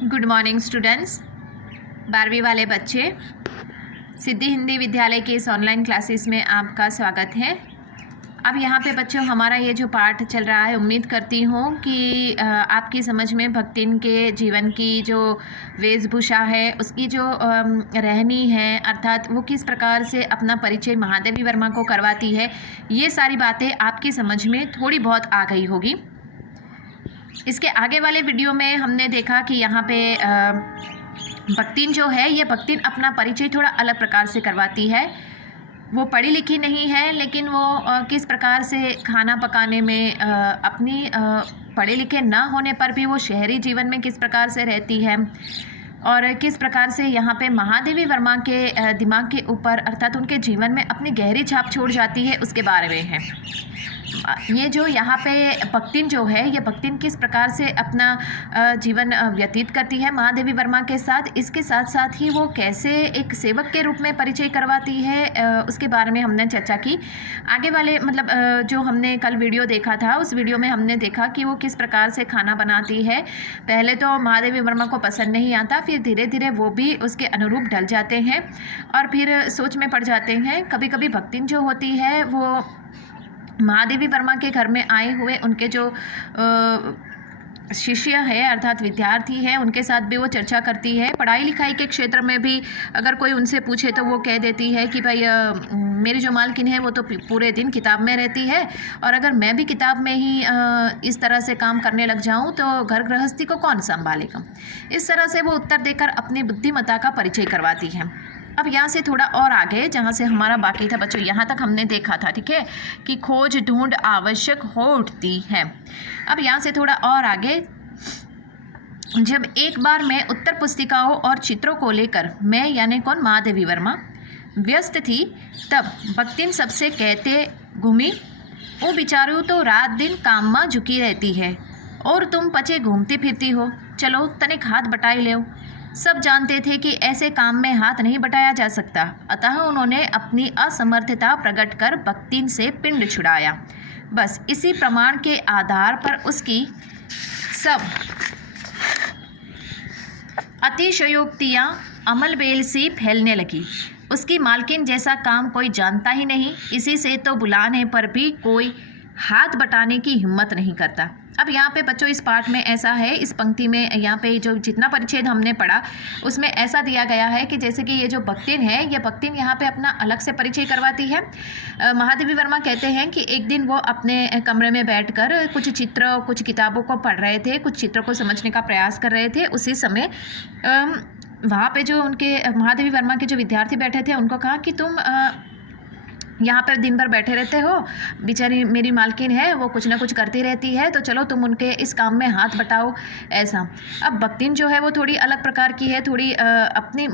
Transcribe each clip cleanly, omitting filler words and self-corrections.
Good morning students. 12वीं वाले बच्चे, सिद्धि हिंदी विद्यालय के इस ऑनलाइन क्लासेस में आपका स्वागत है। अब यहाँ पे बच्चों हमारा ये जो पाठ चल रहा है, उम्मीद करती हूँ कि आपकी समझ में भक्तिन के जीवन की जो वेशभूषा है, उसकी जो रहनी है, अर्थात वो किस प्रकार से अपना परिचय महादेवी वर्मा को करवाती है, ये सारी बातें आपकी समझ में थोड़ी बहुत आ गई होगी। इसके आगे वाले वीडियो में हमने देखा कि यहाँ पे भक्तिन जो है, ये भक्तिन अपना परिचय थोड़ा अलग प्रकार से करवाती है। वो पढ़ी लिखी नहीं है, लेकिन वो किस प्रकार से खाना पकाने में अपनी पढ़े लिखे ना होने पर भी वो शहरी जीवन में किस प्रकार से रहती है और किस प्रकार से यहाँ पे महादेवी वर्मा के दिमाग के ऊपर अर्थात उनके जीवन में अपनी गहरी छाप छोड़ जाती है, उसके बारे में है। ये जो यहाँ पे भक्तिन जो है, ये भक्तिन किस प्रकार से अपना जीवन व्यतीत करती है महादेवी वर्मा के साथ, इसके साथ साथ ही वो कैसे एक सेवक के रूप में परिचय करवाती है, उसके बारे में हमने चर्चा की। आगे वाले जो हमने कल वीडियो देखा था, उस वीडियो में हमने देखा कि वो किस प्रकार से खाना बनाती है। पहले तो महादेवी वर्मा को पसंद नहीं आता, फिर धीरे धीरे वो भी उसके अनुरूप ढल जाते हैं और फिर सोच में पड़ जाते हैं। कभी कभी भक्तिन जो होती है वो महादेवी वर्मा के घर में आए हुए उनके जो शिष्य है अर्थात विद्यार्थी है, उनके साथ भी वो चर्चा करती है। पढ़ाई लिखाई के क्षेत्र में भी अगर कोई उनसे पूछे तो वो कह देती है कि भाई मेरी जो मालकिन है वो तो पूरे दिन किताब में रहती है, और अगर मैं भी किताब में ही इस तरह से काम करने लग जाऊं तो घर गृहस्थी को कौन संभालेगा। इस तरह से वो उत्तर देकर अपनी बुद्धिमत्ता का परिचय करवाती है। अब यहाँ से थोड़ा और आगे, जहाँ से हमारा बाकी था बच्चों, यहाँ तक हमने देखा था, ठीक है, कि खोज ढूंढ आवश्यक हो उठती है। अब यहाँ से थोड़ा और आगे, जब एक बार मैं उत्तर पुस्तिकाओं और चित्रों को लेकर, मैं यानी कौन, महादेवी वर्मा, व्यस्त थी, तब भक्तिन सबसे कहते घूमी, वो बिचारू तो रात दिन काम में झुकी रहती है और तुम पचे घूमती फिरती हो, चलो तनिक हाथ बटाई ले। सब जानते थे कि ऐसे काम में हाथ नहीं बटाया जा सकता, अतः उन्होंने अपनी असमर्थता प्रकट कर भक्तिन से पिंड छुड़ाया। बस इसी प्रमाण के आधार पर उसकी सब अतिशयोक्तियाँ अमलबेल सी फैलने लगी। उसकी मालकिन जैसा काम कोई जानता ही नहीं, इसी से तो बुलाने पर भी कोई हाथ बटाने की हिम्मत नहीं करता। अब यहाँ पे बच्चों इस पाठ में ऐसा है, इस पंक्ति में यहाँ पे जो जितना परिच्छेद हमने पढ़ा उसमें ऐसा दिया गया है कि जैसे कि ये जो भक्तिन है, ये भक्तिन यहाँ पे अपना अलग से परिचय करवाती है। महादेवी वर्मा कहते हैं कि एक दिन वो अपने कमरे में बैठकर कुछ चित्र, कुछ किताबों को पढ़ रहे थे, कुछ चित्रों को समझने का प्रयास कर रहे थे। उसी समय वहाँ पे जो उनके महादेवी वर्मा के जो विद्यार्थी बैठे थे, उनको कहा कि तुम यहाँ पर दिन भर बैठे रहते हो, बेचारी मेरी मालकिन है वो कुछ ना कुछ करती रहती है, तो चलो तुम उनके इस काम में हाथ बटाओ, ऐसा। अब भक्तिन जो है वो थोड़ी अलग प्रकार की है, थोड़ी अपनी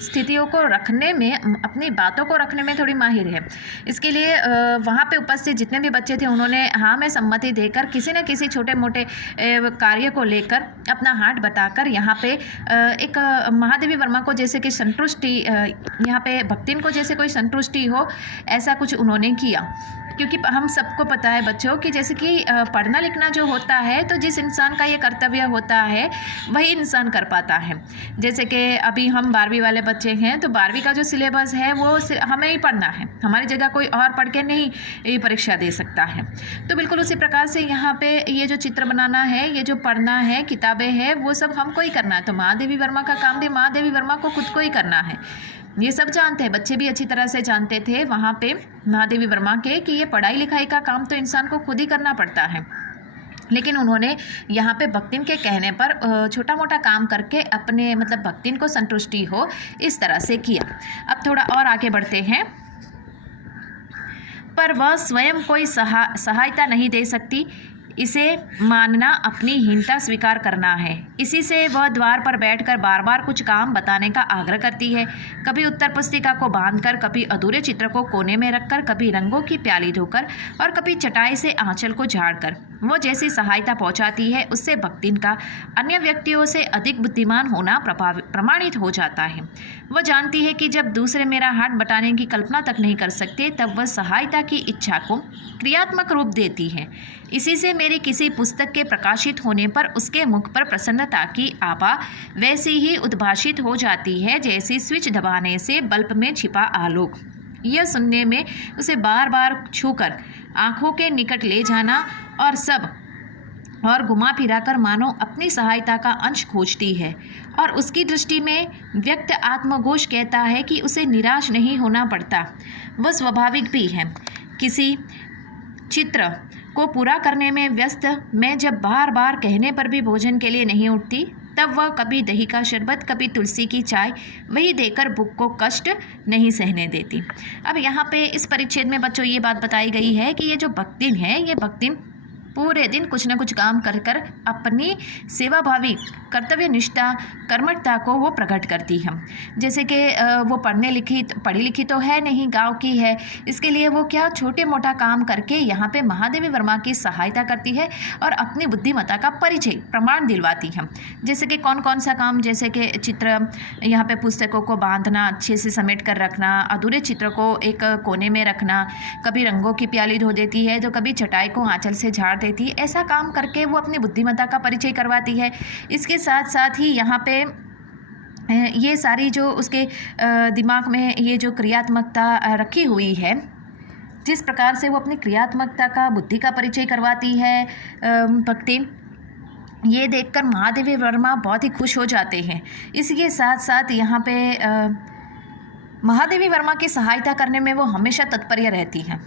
स्थितियों को रखने में, अपनी बातों को रखने में थोड़ी माहिर है। इसके लिए वहाँ पे उपस्थित जितने भी बच्चे थे उन्होंने हाँ में सम्मति देकर किसी न किसी छोटे मोटे कार्य को लेकर अपना हाथ बटाकर यहाँ पे एक महादेवी वर्मा को जैसे कि संतुष्टि, यहाँ पे भक्तिन को जैसे कोई संतुष्टि हो, ऐसा कुछ उन्होंने किया। क्योंकि हम सबको पता है बच्चों कि जैसे कि पढ़ना लिखना जो होता है, तो जिस इंसान का ये कर्तव्य होता है वही इंसान कर पाता है। जैसे कि अभी हम 12वीं वाले बच्चे हैं, तो 12वीं का जो सिलेबस है वो हमें ही पढ़ना है, हमारी जगह कोई और पढ़ के नहीं ये परीक्षा दे सकता है। तो बिल्कुल उसी प्रकार से यहाँ पे ये जो चित्र बनाना है, ये जो पढ़ना है, किताबें हैं, वो सब हमको ही करना है। तो महादेवी वर्मा का काम भी महादेवी वर्मा को खुद को ही करना है। ये सब जानते हैं, बच्चे भी अच्छी तरह से जानते थे वहाँ पे महादेवी वर्मा के, कि ये पढ़ाई लिखाई का काम तो इंसान को खुद ही करना पड़ता है। लेकिन उन्होंने यहाँ पे भक्तिन के कहने पर छोटा मोटा काम करके अपने भक्तिन को संतुष्टि हो, इस तरह से किया। अब थोड़ा और आगे बढ़ते हैं। पर वह स्वयं कोई सहायता नहीं दे सकती, इसे मानना अपनी हीनता स्वीकार करना है। इसी से वह द्वार पर बैठकर बार बार कुछ काम बताने का आग्रह करती है, कभी उत्तर पुस्तिका को बांधकर, कभी अधूरे चित्र को कोने में रखकर, कभी रंगों की प्याली धोकर और कभी चटाई से आंचल को झाड़कर। वो जैसी सहायता पहुंचाती है, उससे भक्तिन का अन्य व्यक्तियों से अधिक बुद्धिमान होना प्रमाणित हो जाता है। वह जानती है कि जब दूसरे मेरा हाथ बटाने की कल्पना तक नहीं कर सकते, तब वह सहायता की इच्छा को क्रियात्मक रूप देती है। इसी से मेरी किसी पुस्तक के प्रकाशित होने पर उसके मुख पर प्रसन्नता की आभा वैसी ही उद्भाषित हो जाती है जैसी स्विच दबाने से बल्ब में छिपा आलोक। यह सुनने में उसे बार बार छूकर आंखों के निकट ले जाना और घुमा फिरा कर मानो अपनी सहायता का अंश खोजती है, और उसकी दृष्टि में व्यक्त आत्मघोष कहता है कि उसे निराश नहीं होना पड़ता। वह स्वाभाविक भी है। किसी चित्र को पूरा करने में व्यस्त मैं जब बार बार कहने पर भी भोजन के लिए नहीं उठती, तब वह कभी दही का शरबत, कभी तुलसी की चाय वही देकर भूख को कष्ट नहीं सहने देती। अब यहाँ पे इस परिच्छेद में बच्चों ये बात बताई गई है कि ये जो भक्तिन है, ये भक्तिन पूरे दिन कुछ न कुछ काम कर कर अपनी सेवाभावी कर्तव्य निष्ठा कर्मठता को वो प्रकट करती है। जैसे कि वो पढ़ी लिखी तो है नहीं, गांव की है, इसके लिए वो क्या छोटे मोटा काम करके यहाँ पे महादेवी वर्मा की सहायता करती है और अपनी बुद्धिमत्ता का परिचय प्रमाण दिलवाती है। जैसे कि कौन कौन सा काम, जैसे कि चित्र यहाँ पे पुस्तकों को बांधना, अच्छे से समेट कर रखना, अधूरे चित्र को एक कोने में रखना, कभी रंगों की प्याली धो देती है तो कभी चटाई को आंचल से झाड़ देती है। ऐसा काम करके वो अपनी बुद्धिमत्ता का परिचय करवाती है। इसके साथ साथ ही यहाँ पे ये सारी जो उसके दिमाग में ये जो क्रियात्मकता रखी हुई है, जिस प्रकार से वो अपनी क्रियात्मकता का, बुद्धि का परिचय करवाती है भक्ति, ये देखकर महादेवी वर्मा बहुत ही खुश हो जाते हैं। इसके साथ साथ यहाँ पे महादेवी वर्मा की सहायता करने में वो हमेशा तत्पर रहती हैं।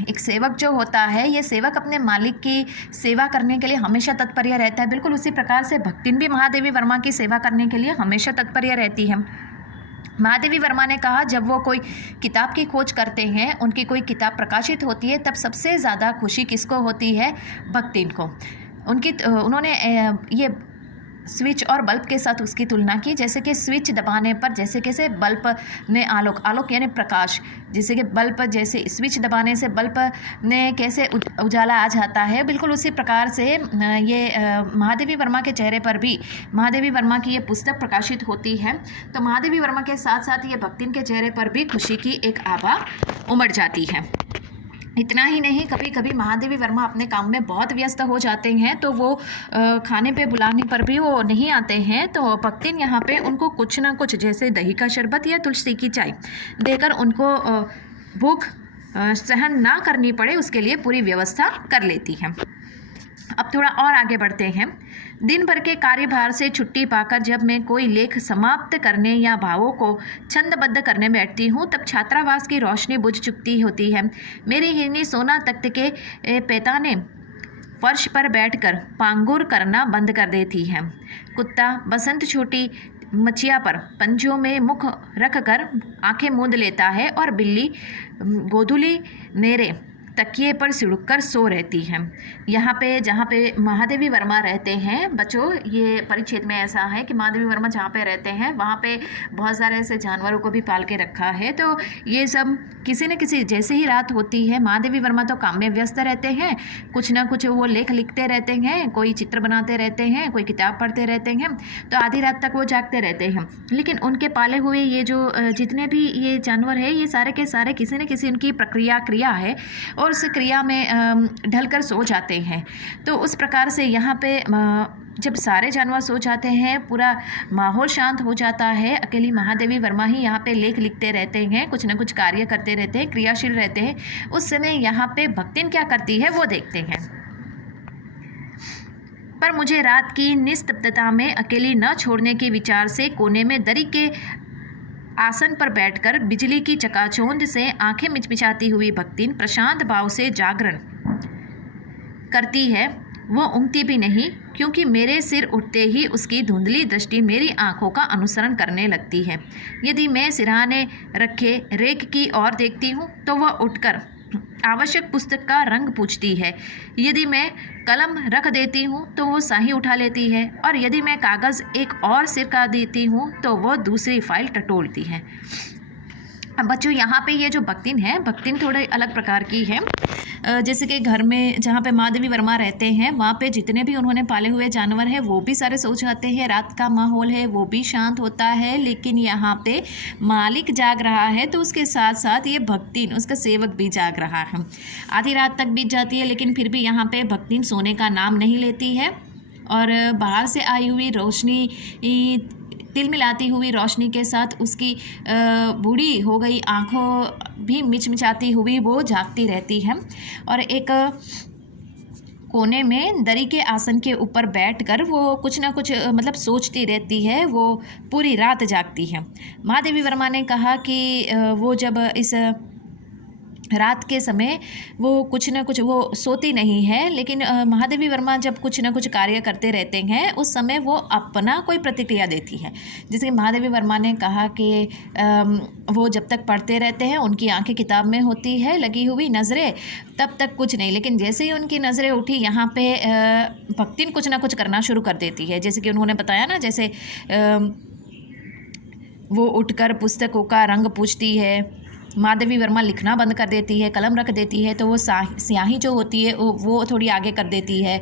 एक सेवक जो होता है, ये सेवक अपने मालिक की सेवा करने के लिए हमेशा तत्पर रहता है। बिल्कुल उसी प्रकार से भक्तिन भी महादेवी वर्मा की सेवा करने के लिए हमेशा तत्पर रहती है। महादेवी वर्मा ने कहा, जब वो कोई किताब की खोज करते हैं, उनकी कोई किताब प्रकाशित होती है, तब सबसे ज़्यादा खुशी किसको होती है? भक्तिन को। उन्होंने ये स्विच और बल्ब के साथ उसकी तुलना की। जैसे कि स्विच दबाने पर जैसे कैसे बल्ब में आलोक यानी प्रकाश, जैसे कि बल्ब, जैसे स्विच दबाने से बल्ब में कैसे उजाला आ जाता है, बिल्कुल उसी प्रकार से ये महादेवी वर्मा के चेहरे पर भी महादेवी वर्मा की ये पुस्तक प्रकाशित होती है, तो महादेवी वर्मा के साथ साथ ये भक्तिन के चेहरे पर भी खुशी की एक आभा उमड़ जाती है। इतना ही नहीं, कभी कभी महादेवी वर्मा अपने काम में बहुत व्यस्त हो जाते हैं, तो वो खाने पे बुलाने पर भी वो नहीं आते हैं, तो भक्तिन यहाँ पे उनको कुछ ना कुछ, जैसे दही का शरबत या तुलसी की चाय देकर उनको भूख सहन ना करनी पड़े, उसके लिए पूरी व्यवस्था कर लेती हैं। अब थोड़ा और आगे बढ़ते हैं। दिन भर के कार्यभार से छुट्टी पाकर जब मैं कोई लेख समाप्त करने या भावों को छंदबद्ध करने बैठती हूँ, तब छात्रावास की रोशनी बुझ चुकी होती है। मेरी हिरनी सोना तख्त के पैताने फर्श पर बैठकर पांगुर करना बंद कर देती है। कुत्ता बसंत छोटी मचिया पर पंजों में मुख रखकर आंखें मूंद लेता है और बिल्ली गोधुली मेरे तकिए पर सिड़क कर सो रहती है। यहाँ पे जहाँ पे महादेवी वर्मा रहते हैं बच्चों, ये परिच्छेद में ऐसा है कि महादेवी वर्मा जहाँ पे रहते हैं वहाँ पे बहुत सारे ऐसे जानवरों को भी पाल के रखा है, तो ये सब किसी न किसी, जैसे ही रात होती है, महादेवी वर्मा तो काम में व्यस्त रहते हैं, कुछ ना कुछ वो लेख लिखते रहते हैं, कोई चित्र बनाते रहते हैं, कोई किताब पढ़ते रहते हैं, तो आधी रात तक वो जागते रहते हैं। लेकिन उनके पाले हुए ये जो जितने भी ये जानवर है, ये सारे के सारे किसी न किसी उनकी क्रिया है और उस क्रिया में ढलकर सो जाते हैं। तो उस प्रकार से यहाँ पे जब सारे जानवर सो जाते हैं, पूरा माहौल शांत हो जाता है, अकेली महादेवी वर्मा ही यहाँ पे लेख लिखते रहते हैं, कुछ न कुछ कार्य करते रहते हैं, क्रियाशील रहते हैं। उस समय यहाँ पे भक्तिन क्या करती है वो देखते हैं। पर मुझे रात की निस्तब्धता में अकेली न छोड़ने के विचार से कोने में दरी के आसन पर बैठकर बिजली की चकाचौंध से आंखें मिचमिचाती हुई भक्तिन प्रशांत भाव से जागरण करती है। वो ऊँगती भी नहीं, क्योंकि मेरे सिर उठते ही उसकी धुंधली दृष्टि मेरी आंखों का अनुसरण करने लगती है। यदि मैं सिरहाने रखे रेक की ओर देखती हूँ तो वह उठकर आवश्यक पुस्तक का रंग पूछती है। यदि मैं कलम रख देती हूँ तो वो स्याही उठा लेती है, और यदि मैं कागज़ एक और सिरका देती हूँ तो वो दूसरी फाइल टटोलती है। अब बच्चों यहाँ पे ये जो भक्तिन है, भक्तिन थोड़े अलग प्रकार की है। जैसे कि घर में जहाँ पे महादेवी वर्मा रहते हैं वहाँ पे जितने भी उन्होंने पाले हुए जानवर हैं वो भी सारे सो जाते हैं, रात का माहौल है वो भी शांत होता है। लेकिन यहाँ पे मालिक जाग रहा है तो उसके साथ साथ ये भक्तिन उसका सेवक भी जाग रहा है। आधी रात तक बीत जाती है लेकिन फिर भी यहाँ पे भक्तिन सोने का नाम नहीं लेती है और बाहर से आई हुई रोशनी, तिलमिलाती हुई रोशनी के साथ उसकी बूढ़ी हो गई आँखों भी मिचमिचाती हुई वो जागती रहती है और एक कोने में दरी के आसन के ऊपर बैठकर वो कुछ ना कुछ मतलब सोचती रहती है। वो पूरी रात जागती है। महादेवी वर्मा ने कहा कि वो जब इस रात के समय वो कुछ ना कुछ वो सोती नहीं है, लेकिन महादेवी वर्मा जब कुछ ना कुछ कार्य करते रहते हैं उस समय वो अपना कोई प्रतिक्रिया देती है। जैसे कि महादेवी वर्मा ने कहा कि वो जब तक पढ़ते रहते हैं उनकी आंखें किताब में होती है लगी हुई, नज़रें तब तक कुछ नहीं, लेकिन जैसे ही उनकी नज़रें उठी यहाँ पे भक्तिन कुछ ना कुछ करना शुरू कर देती है। जैसे कि उन्होंने बताया ना, जैसे वो उठकर पुस्तकों का रंग पूछती है, महादेवी वर्मा लिखना बंद कर देती है, कलम रख देती है तो वो स्याही जो होती है वो थोड़ी आगे कर देती है।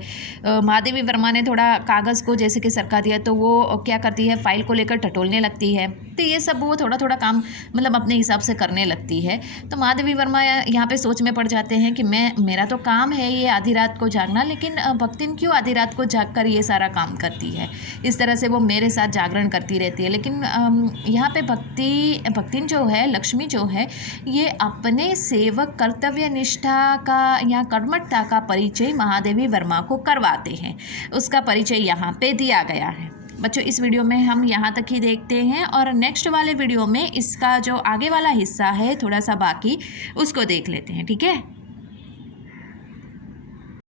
महादेवी वर्मा ने थोड़ा कागज़ को जैसे कि सरका दिया तो वो क्या करती है, फाइल को लेकर टटोलने लगती है। तो ये सब वो थोड़ा थोड़ा काम मतलब अपने हिसाब से करने लगती है। तो महादेवी वर्मा यहाँ पे सोच में पड़ जाते हैं कि मेरा तो काम है ये आधी रात को जागना, लेकिन भक्तिन क्यों आधी रात को जाग कर ये सारा काम करती है। इस तरह से वो मेरे साथ जागरण करती रहती है। लेकिन यहाँ पे भक्तिन जो है, लक्ष्मी जो है, ये अपने सेवक कर्तव्य निष्ठा का या कर्मठता का परिचय महादेवी वर्मा को करवाते हैं। उसका परिचय यहाँ पे दिया गया है। बच्चों इस वीडियो में हम यहाँ तक ही देखते हैं और नेक्स्ट वाले वीडियो में इसका जो आगे वाला हिस्सा है थोड़ा सा बाकी उसको देख लेते हैं। ठीक है।